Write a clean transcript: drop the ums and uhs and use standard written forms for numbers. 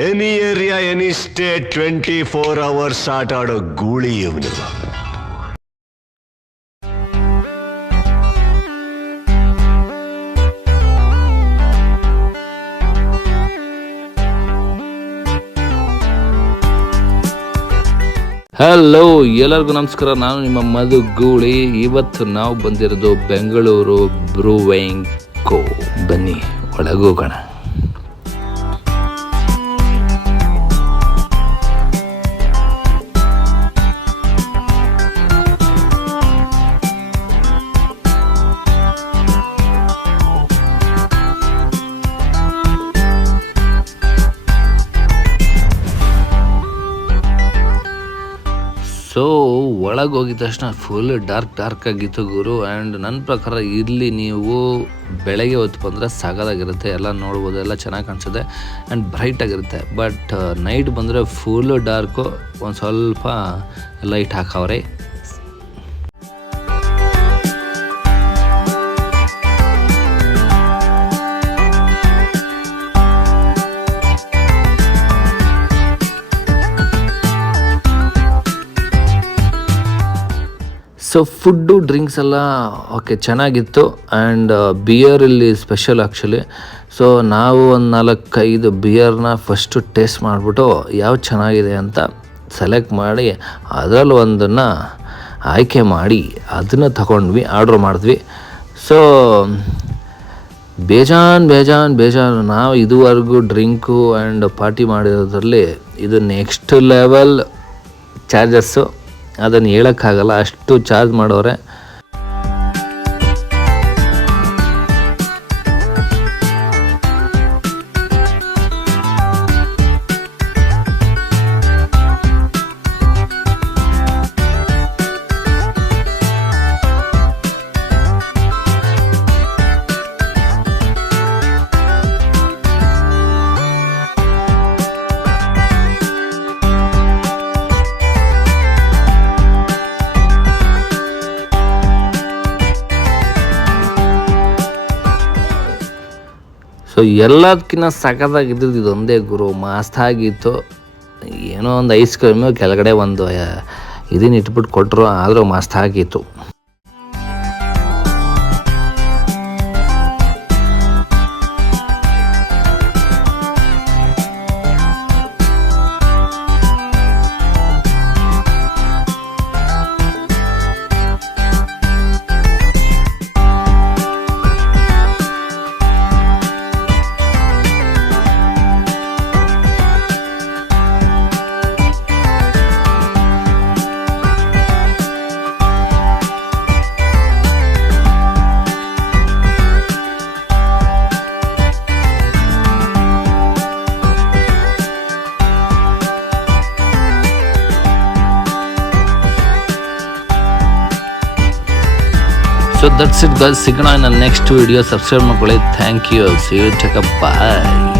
Any area any state 24 hours ಆಟ ಆಡೋ ಗೂಳಿ ಇವನು. ಹಲೋ, ಎಲ್ಲರಿಗೂ ನಮಸ್ಕಾರ. ನಾನು ನಿಮ್ಮ ಮಧು ಗೂಳಿ. ಇವತ್ತು ನಾವು ಬಂದಿರೋದು ಬೆಂಗಳೂರು ಬ್ರೂವಿಂಗ್ ಕೋ. ಬನ್ನಿ ಒಳಗೋಗೋಣ. ಸೊ ಒಳಗೆ ಹೋಗಿದ ತಕ್ಷಣ ಫುಲ್ ಡಾರ್ಕ್ ಆಗಿತ್ತು ಗುರು. ಆ್ಯಂಡ್ ನನ್ನ ಪ್ರಕಾರ ಇಲ್ಲಿ ನೀವು ಬೆಳಗ್ಗೆ ಹೊತ್ತು ಬಂದರೆ ಸಾಕಾಗಿರುತ್ತೆ, ಎಲ್ಲ ನೋಡ್ಬೋದು, ಎಲ್ಲ ಚೆನ್ನಾಗಿ ಕಾಣಿಸುತ್ತೆ ಆ್ಯಂಡ್ ಬ್ರೈಟಾಗಿರುತ್ತೆ. ಬಟ್ ನೈಟ್ ಬಂದರೆ ಫುಲ್ ಡಾರ್ಕು, ಒಂದು ಸ್ವಲ್ಪ ಲೈಟ್ ಹಾಕವ್ರೆ. ಸೊ ಫುಡ್ಡು ಡ್ರಿಂಕ್ಸ್ ಎಲ್ಲ ಓಕೆ ಚೆನ್ನಾಗಿತ್ತು. ಆ್ಯಂಡ್ ಬಿಯರ್ ಇಲ್ಲಿ ಸ್ಪೆಷಲ್ ಆ್ಯಕ್ಚುಲಿ. ಸೊ ನಾವು ಒಂದು 4-5 ಬಿಯರ್ನ ಫಸ್ಟು ಟೇಸ್ಟ್ ಮಾಡಿಬಿಟ್ಟು ಯಾವ್ದು ಚೆನ್ನಾಗಿದೆ ಅಂತ ಸೆಲೆಕ್ಟ್ ಮಾಡಿ ಅದರಲ್ಲಿ ಒಂದನ್ನು ಆಯ್ಕೆ ಮಾಡಿ ಅದನ್ನು ತಗೊಂಡ್ವಿ, ಆರ್ಡ್ರ್ ಮಾಡಿದ್ವಿ. ಸೊ ಬೇಜಾನ್ ನಾವು ಇದುವರೆಗೂ ಡ್ರಿಂಕು ಆ್ಯಂಡ್ ಪಾರ್ಟಿ ಮಾಡಿರೋದ್ರಲ್ಲಿ ಇದು ನೆಕ್ಸ್ಟ್ ಲೆವೆಲ್ ಚಾರ್ಜಸ್ಸು. ಅದನ್ನು ಹೇಳೋಕ್ಕಾಗಲ್ಲ, ಅಷ್ಟು ಚಾರ್ಜ್ ಮಾಡೋರೆ. ಸೊ ಎಲ್ಲದಕ್ಕಿಂತ ಸಖತ್ತಾಗಿದ್ದು ಇದೊಂದೇ ಗುರು, ಮಸ್ತಾಗಿತ್ತು. ಏನೋ ಒಂದು ಐಸ್ ಕ್ರೀಮು ಕೆಳಗಡೆ ಒಂದು ಇದನ್ನ ಇಟ್ಬಿಟ್ಟು ಕೊಟ್ಟರು, ಆದರೂ ಮಸ್ತಾಗಿತ್ತು. So that's it guys, ಸಿಗೋಣ ನನ್ನ ನೆಕ್ಸ್ಟ್ ವಿಡಿಯೋ. ಸಬ್ಸ್ಕ್ರೈಬ್ ಮಾಡ್ಕೊಳ್ಳಿ. Thank you. See you. Take a bye.